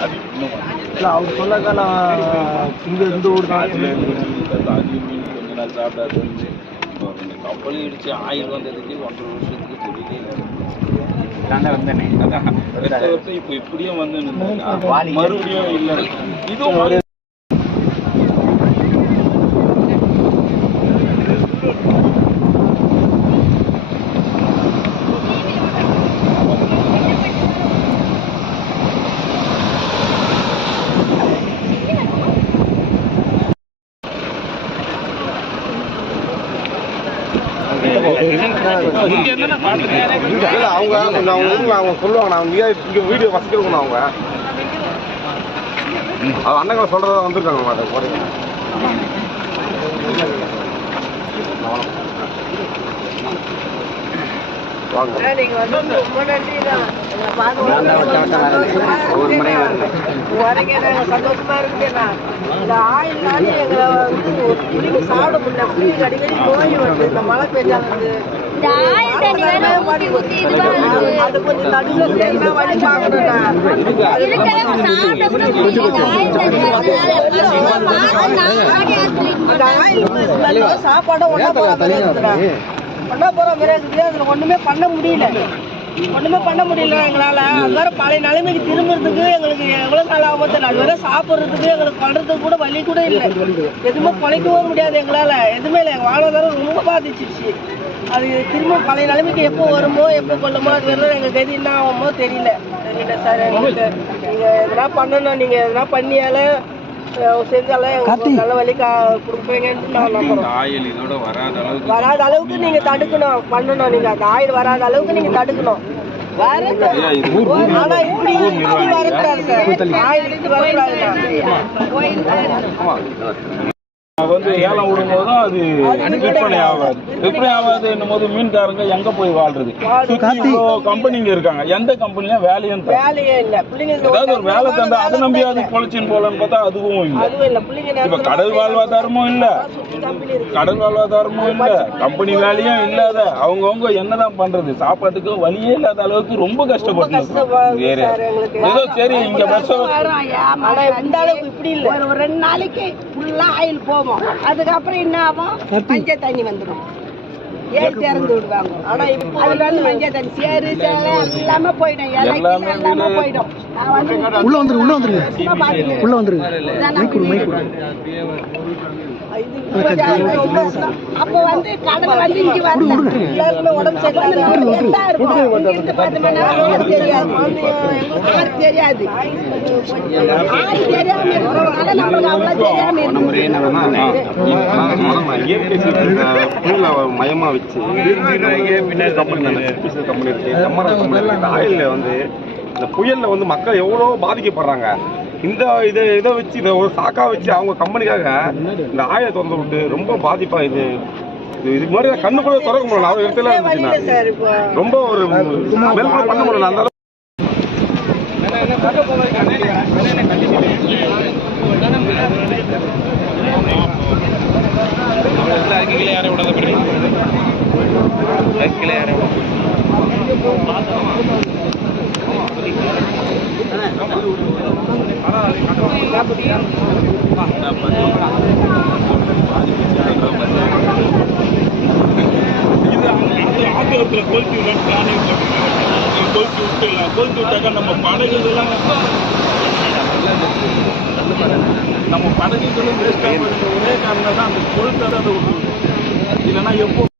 அது இன்னும் இல்லை அவர் சொன்னாக்கா நான் இங்கே இந்த ஊர் தான் காய்ச்சல் இருந்துச்சு அது மீன் கொஞ்ச நாள் சாப்பிடாது வந்து இந்த கப்பல் இடிச்சு ஆயில் வந்ததுக்கு ஒன்றரை வருஷத்துக்கு தொழிலே அதான். இப்போ இப்படியும் வந்து. மறுபடியும் இல்லை. இதுவும் இல்லை அவங்க கொஞ்சம் அவங்க ஊரில் அவங்க சொல்லுவாங்க நான் இங்கே இங்கே வீடியோ ஃபஸ்ட்டு இருக்கணும் அவங்க அது அண்ணங்களை சொல்கிறத வந்திருக்காங்க மேடம் போடுங்க வாங்க நீங்க வச்ச வச்ச வரேன். வரீங்க நாங்க சந்தோஷமா இருக்குண்ணா இந்த ஆயில்னால எங்களை வந்து ஒரு புளிக்கு சாப்பிட முடியல புளிக்கு அடிக்கடி நோய் வருது இந்த மழை இருக்கு. அது கொஞ்சம் நடுவில் சேர்ந்தா வழி சாப்பிட ஆஸ்பத்திரிக்கு அந்த ஆயில் ஒன்றா போகிற பண்ண இருக்குதுண்ணா ஒன்றா இருக்குது அதில் ஒன்றுமே பண்ண முடியல. ஒன்றுமே பண்ண முடியல எங்களால். அது வேறு பழைய நிலைமைக்கு திரும்புறதுக்கு எங்களுக்கு எவ்வளோ நாள் ஆகும் தெரியல அது வேறு சாப்பிட்றதுக்கு எங்களுக்கு பண்ணுறதுக்கு கூட வழி கூட இல்லை. எதுவுமே பிழைக்கவும் முடியாது எங்களால். எதுவுமே இல்லை. எங்கள் வாழ்வாதாரம் ரொம்ப பாதிச்சிருச்சு. அது திரும்ப பழைய நிலைமைக்கு எப்போ வருமோ எப்போ கொள்ளுமோ அது வரலாம் எங்கள் கதி என்ன ஆகுமோ தெரியல. சார் எங்களுக்கு. நீங்கள் எதனா பண்ணணும் நீங்கள் எதனா பண்ணியால ஆயில் இதோட வராத அளவுக்கு வராத அளவுக்கு நீங்க தடுக்கணும் பண்ணணும் நீங்க. அந்த ஆயில் வராத அளவுக்கு நீங்க தடுக்கணும். ஆனா இப்படி இப்படி வரக்கூடாது சார். ஆயில் இப்படி வரக்கூடாது வந்து ஏலம் விடும்போதும் அது விற்பனை ஆகாது. விற்பனை ஆகாதுன்னும் போது மீன்காரங்க எங்க போய் வாழ்றது? கம்பெனிங்க இருக்காங்க. எந்த கம்பெனிலும் வேலையும் தர வேலையே இல்ல. பிள்ளைங்க ஏதாவது ஒரு வேலை தந்தா அதை நம்பியாவது பொழைச்சின்னு போலன்னு பார்த்தா அதுவும் இல்லை. இப்ப கடல் வாழ்வாதாரமும் இல்ல. கடல் வாழ்வாதாரமும் இல்ல கம்பெனி வேலையும் இல்லாத அவங்கவுங்க என்னதான் பண்றது? சாப்பாட்டுக்கு வழியே இல்லாத அளவுக்கு ரொம்ப கஷ்டப்பட்டு. ஏதோ சரி இங்க இந்த அளவுக்கு இப்படி இல்ல. ஒரு ரெண்டு நாளைக்கு ஃபுல்லா ஆயில் போவோம். அதுக்கப்புறம் என்ன ஆகும்? மஞ்சள் தண்ணி வந்துடும் ஏன் திறந்து விடுவாங்க? ஆனா இப்போ அதுல வந்து மஞ்சள் தண்ணி. சேரு சேலை எல்லாமே போயிடும். எல்லாமே போயிடும். உள்ள வந்துரு உள்ள பார்த்துட்டு உள்ள மைக் கொடு மைக் கொடு. இது வந்து கடல் வந்து இங்க வந்து எல்லாருக்குமே உடம்பு சரியில்லாத தெரியாது ஆறு தெரியாது ஆறு தெரியாம நம்மளுக்கு அவ்வளவு தெரியாம மயமா வச்சு கம்பெனி இருக்கு கம்பெனி ஆயில்ல வந்து இந்த புயல்ல வந்து மக்கள் எவ்வளோ பாதிக்கப்படுறாங்க? இந்த இதை இதை வச்சு இதை ஒரு சாக்கா வச்சு அவங்க கம்பெனிக்காக இந்த ஆயிலை திறந்து விட்டு ரொம்ப பாதிப்பா இது இது இதுக்கு முன்னாடி நான் கண்ணு கூட திறக்க முடியல அவ்வளோ இடத்துல வழி இல்ல இருந்துச்சு சார் இப்போ ரொம்ப ஒரு கூட பண்ண முடியல அந்த அளவுக்கு இது அது ஆக்கிரத்துல கொளுத்தி விடலாம் பிளானிங் கொளுத்தி விட்டுலாம் கொளுத்தி விட்டாக்கா நம்ம படகுகள்லாம் நம்ம படகுகளும் வேஸ்ட் ஆகும் ஒரே காரணம் தான் அந்த கொளுத்ததை இல்லைன்னா எப்போ